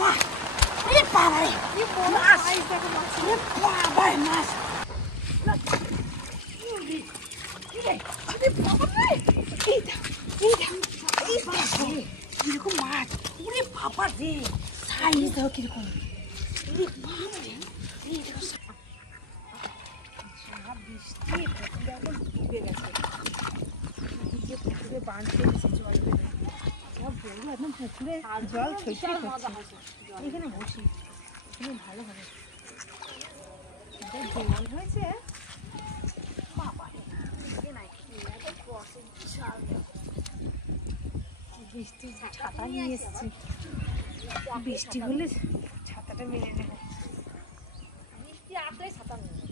বাবা, ওরে বাবা রে, মাছ, ওরে বাবা রে মাছ। কিরকম মাছ, ওরে বাবা রে, সাইজ দেখো কিরকম। বৃষ্টি এখন ডুবে গেছে, পুকুরে বাঁধ ফেলেছে জল ফেলে, সব বলবো একদম পুকুরে জল ছড়িয়ে পড়ছে। এখানে বসি, এখানে ভালো হবে। জল হয়েছে বৃষ্টি, ছাতা নিয়ে এসেছি, বৃষ্টি হলে ছাতাটা মেরে নেবো। বৃষ্টি আসলে ছাতা নেবে,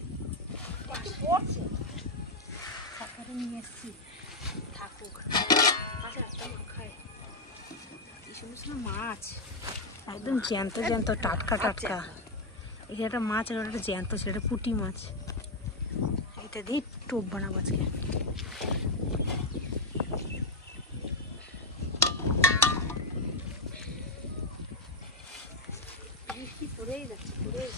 পড়ছে, ছাতাটা নিয়ে এসেছি, থাকুক। কি সুন্দর সুন্দর মাছ, একদম জ্যান্ত জ্যান্ত, টাটকা টাটকা। এটা একটা মাছ, আর একটা জ্যান্ত, সেটা পুঁটি মাছ। এটা দিয়ে টোপ বানাবো আজকে। বৃষ্টি পড়েই যাচ্ছে, পড়েই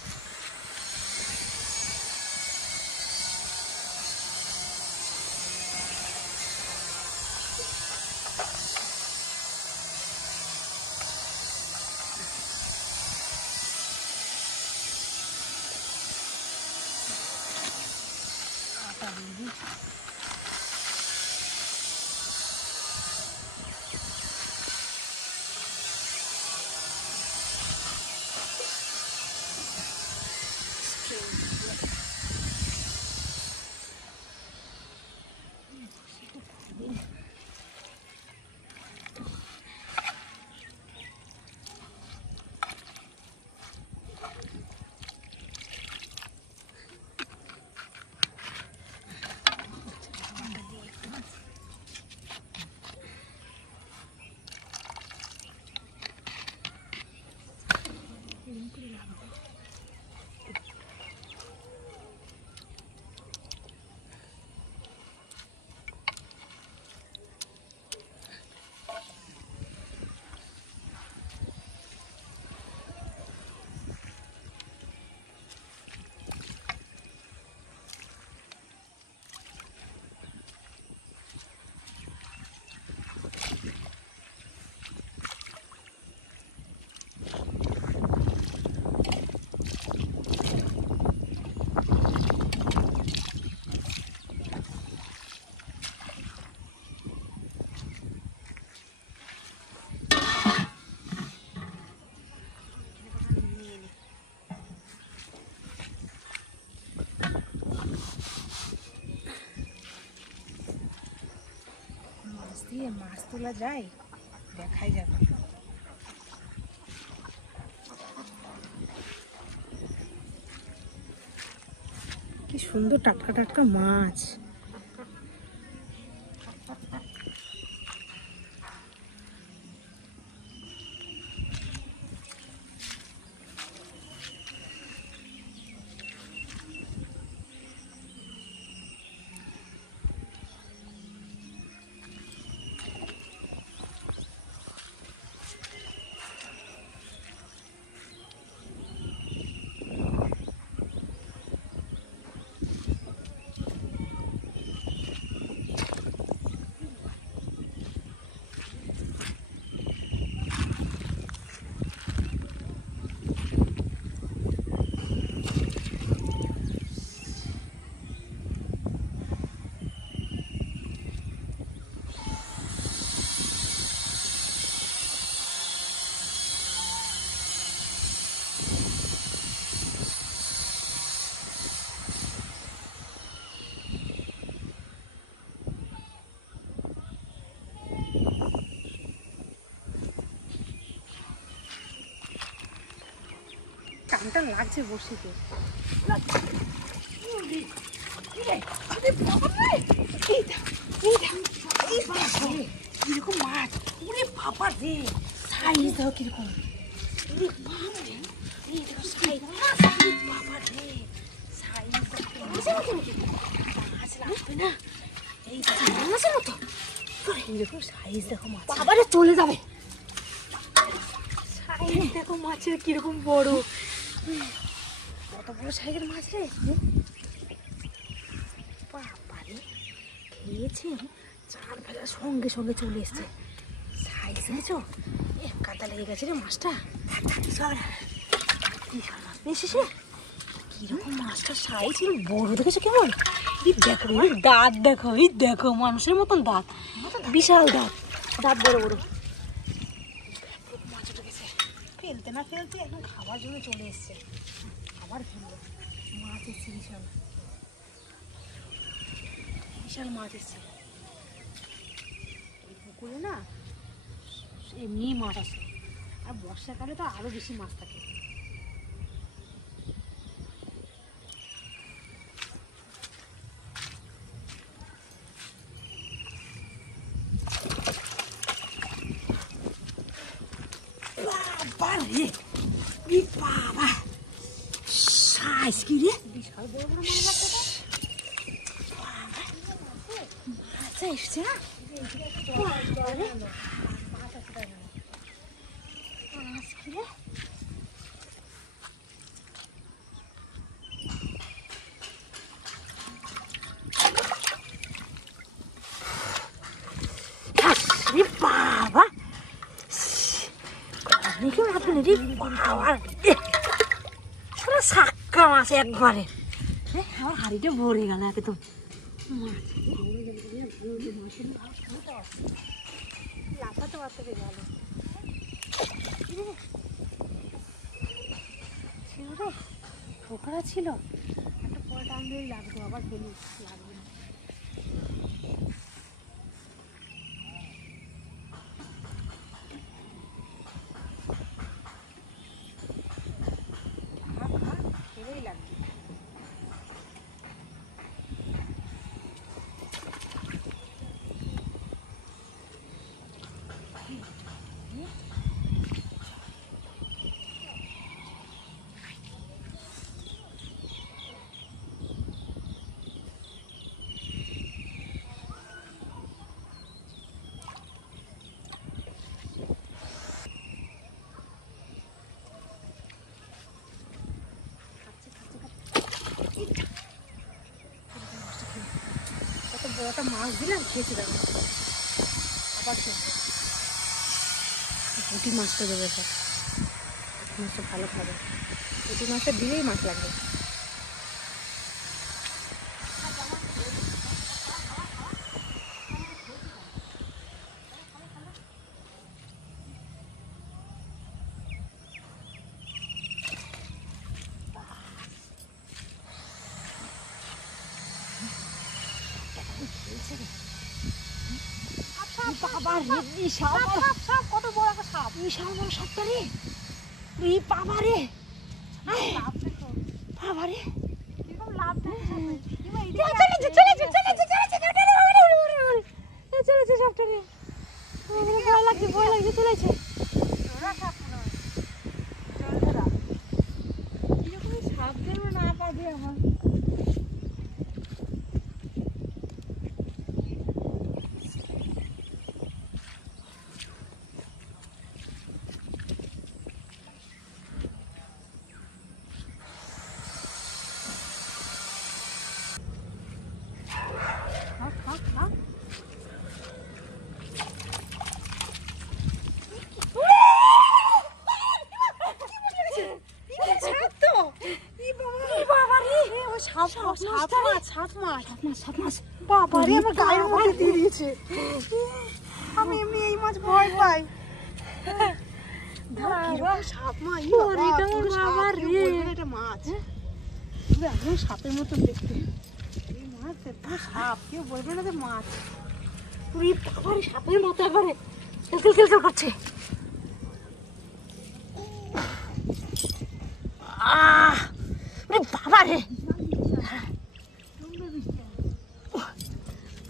দিয়ে মাছ তোলা যায়, দেখাই যাবে। কি সুন্দর টাটকা টাটকা মাছ। টানটা লাগছে বসিতে। কিরকম মাছ, ওরে বাবা রে, সাইজ দাও কিরকম। মাছ লাগবে না, এই মাছের মতো সাইজ দেখো, মাছ বাবারে চলে যাবে। দেখো মাছের কিরকম বড়, কত বড় সাইজের মাছ রে। বাবারে খেয়েছে, চার ফেলার সঙ্গে সঙ্গে চলে এসছে। সাইজ দেখেছো, কাদা লেগে গেছে রে মাছটা। বিশাল মাছ পেয়ে এসেছে। কিরকম মাছটার সাইজ বড় দেখেছো কেমন। দেখো দাঁত, দেখো এই দেখো মানুষের মতন দাঁত, বিশাল দাঁত, দাঁত বড় বড়। মাছ উঠে গেছে, ফেলতে না ফেলতে এখন খাবার জন্য চলে এসছে। আবার ফেললো, মাছ এসছে বিশাল, বিশাল মাছ এসছে। এই পুকুরে না এমনি মাছ আছে, আর বর্ষাকালে তো আরো বেশি মাছ থাকে। বাবা সাইজ কি রে, বিশাল বড় বড় মাছ আছে। মাছ এসছে না, বাবা সাক্কা মাছ একবারে। আমার হাড়িটা ভরে গেল একদম। লাফাতে পারতে গেল ঠোকরা ছিল, একটা পরে টান দিয়ে লাগতো, আবার ফেলি লাগবে না। বড়টা মাছ দিলাম, খেয়েছি দেখো, আবার খেয়েছি। পুঁটি মাছটা দেবে, স্যার মাছটা ভালো খাবে, পুঁটি মাছটা দিলেই মাছ লাগবে। কত বড় একটা সাপ, বিশাল বড় সাপটা রে, বাবা রে, বাবা রে, চলেছে সাপটা রে, ভয় লাগছে, ভয় লাগছে, চলেছে। সাপ দেবো না পাবে আমার। আমি এমনি এই মাছ ভয় পাই। সাপের মতো দেখতে মাছ, সাপ কেউ বলবে না যে মাছ, সাপের মতো একবারে কেলকেল করছে। বাবা রে,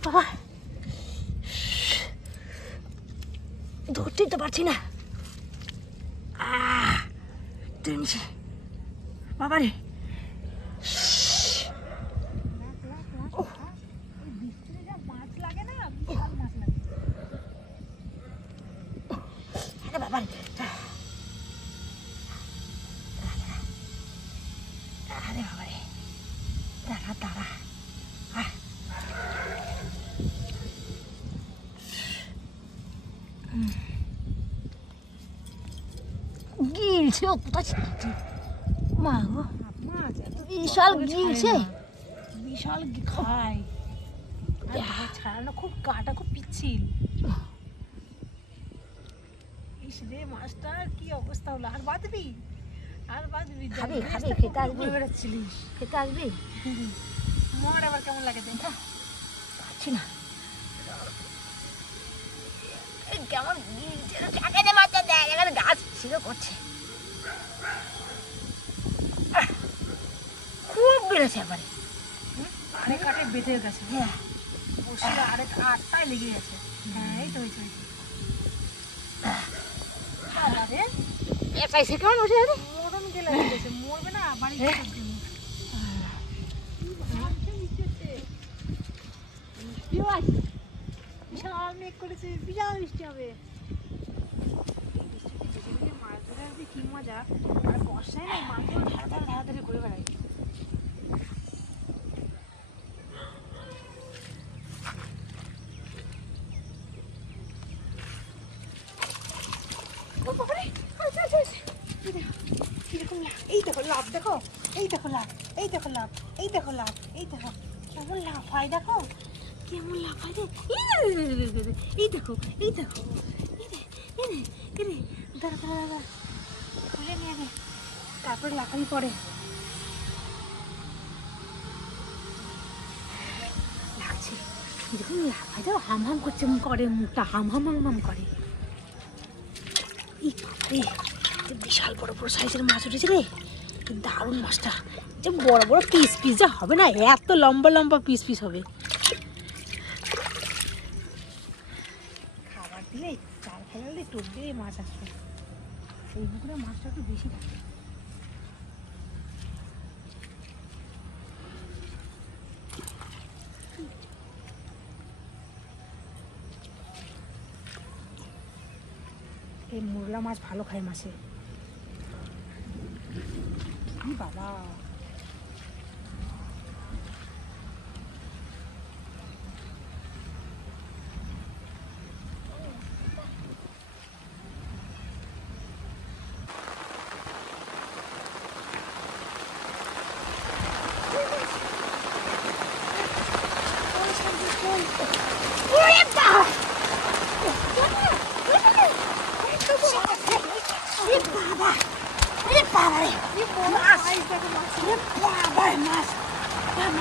বাবা ধরতেই তো পারছি না। বাবা রে, বাবা রে, গিলছে, ও কোথায় ছিটছে মা গো, বিশাল গিলছে, বিশাল খায়। ছাড়ানো খুব গাটা খুব পিচ্ছিল। ইস রে মাছটা কি অবস্থা হলো। আর বাঁধবি আর বাঁধবি, খাবে খাবে, খেতে আসবি, বেড়াচ্ছিলিস, খেতে আসবি। মর আবার কেমন লাগে দেখ। পাচ্ছি না কেমন গিলছে, মাছটা দেখ এখানে গাছ ছিল করছে, খুব বেড়েছে এবারে। আরেক কাটে বেঁধে গেছে, বসিয়ে আরেক আটটায় লেগে গেছে। হ্যাঁ এই তো হয়েছে। একাই সে কেমন বসে আছে, মরণ গেলে গেছে, মরবে না বাড়ি বিশাল মেঘ করেছে, বিশাল বৃষ্টি হবে। মাছ ধরে আসবে কি মজা। আর বর্ষায় না মাছগুলো ধারে ঘুরে বেড়ায়। এই দেখো লাভ, দেখো এই দেখো লাভ, এই দেখো লাভ, এই দেখো লাভ, এই দেখো কেমন লাভ হয়, দেখো কেমন লাভ হয়। এই দেখো এই দেখো, দাঁড়া খুলে নিয়ে গে, তারপরে লাফাই পড়ে। লাগছে এরকম লাফাই দাও, হাম হাম করছে করে, মুখটা হাম হাম হাম হাম করে। এই বাবারে, বিশাল বড় বড় সাইজের মাছ উঠেছে রে, দারুণ মাছটা। যে বড় বড় পিস পিস যা হবে না, এত লম্বা লম্বা পিস পিস হবে। খাবার দিলে চাল ফেলালে টোপ দিয়ে মাছ আসবে। এই পুকুরে মাছটা একটু বেশি থাকে। এই মোরলা মাছ ভালো খায় মাছে। বাবা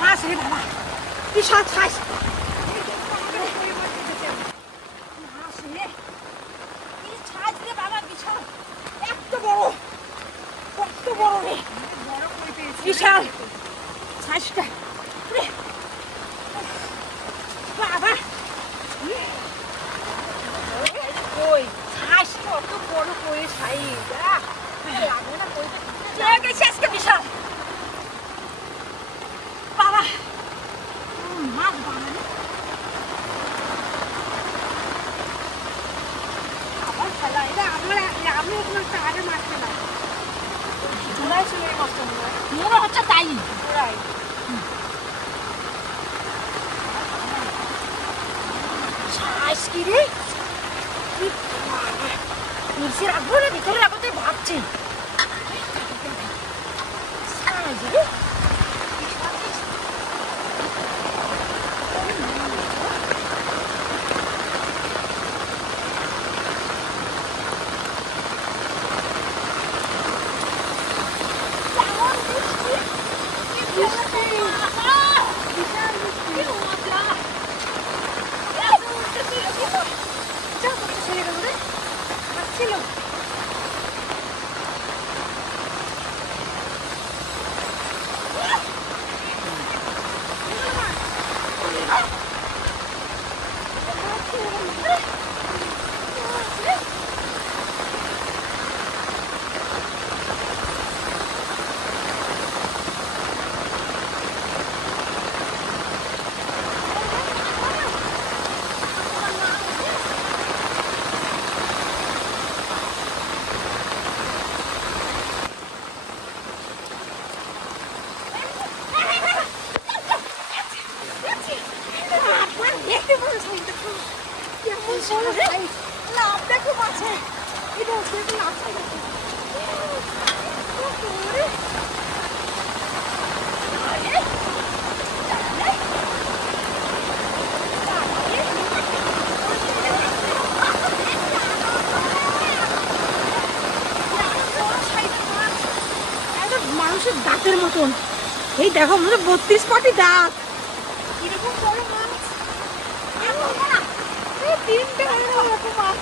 মাছ রে বাবা, বিশাল সাইজ মাছ রে, কি সাইজ রে বাবা, বিশাল, এত বড়, কত বড় রে, বিশাল সাইজটা রে বাবা। কই সাইজ কত বড়, কই সাইজ লাগে না, কই গেছে আজকে বিশাল বাবা। মাছ বানানো আবার খেলা, এটা আমার আমি ওখানে একটা আগে মাছ খেলাম, জোড়াই ছিল এই মাছটা, মনে হচ্ছে তাই জোড়াই। সাইজ কি রে, নিচে রাখবো না ভিতরে রাখবো তুই ভাবছি। সাইজ রে লাভ দেখো মাছে, এটা লাভ মানুষের দাঁতের মতন, এই দেখো মনে 32 পাটি দাঁত, কিরকম বড় মাছ, তিনটে এরকম মাছ।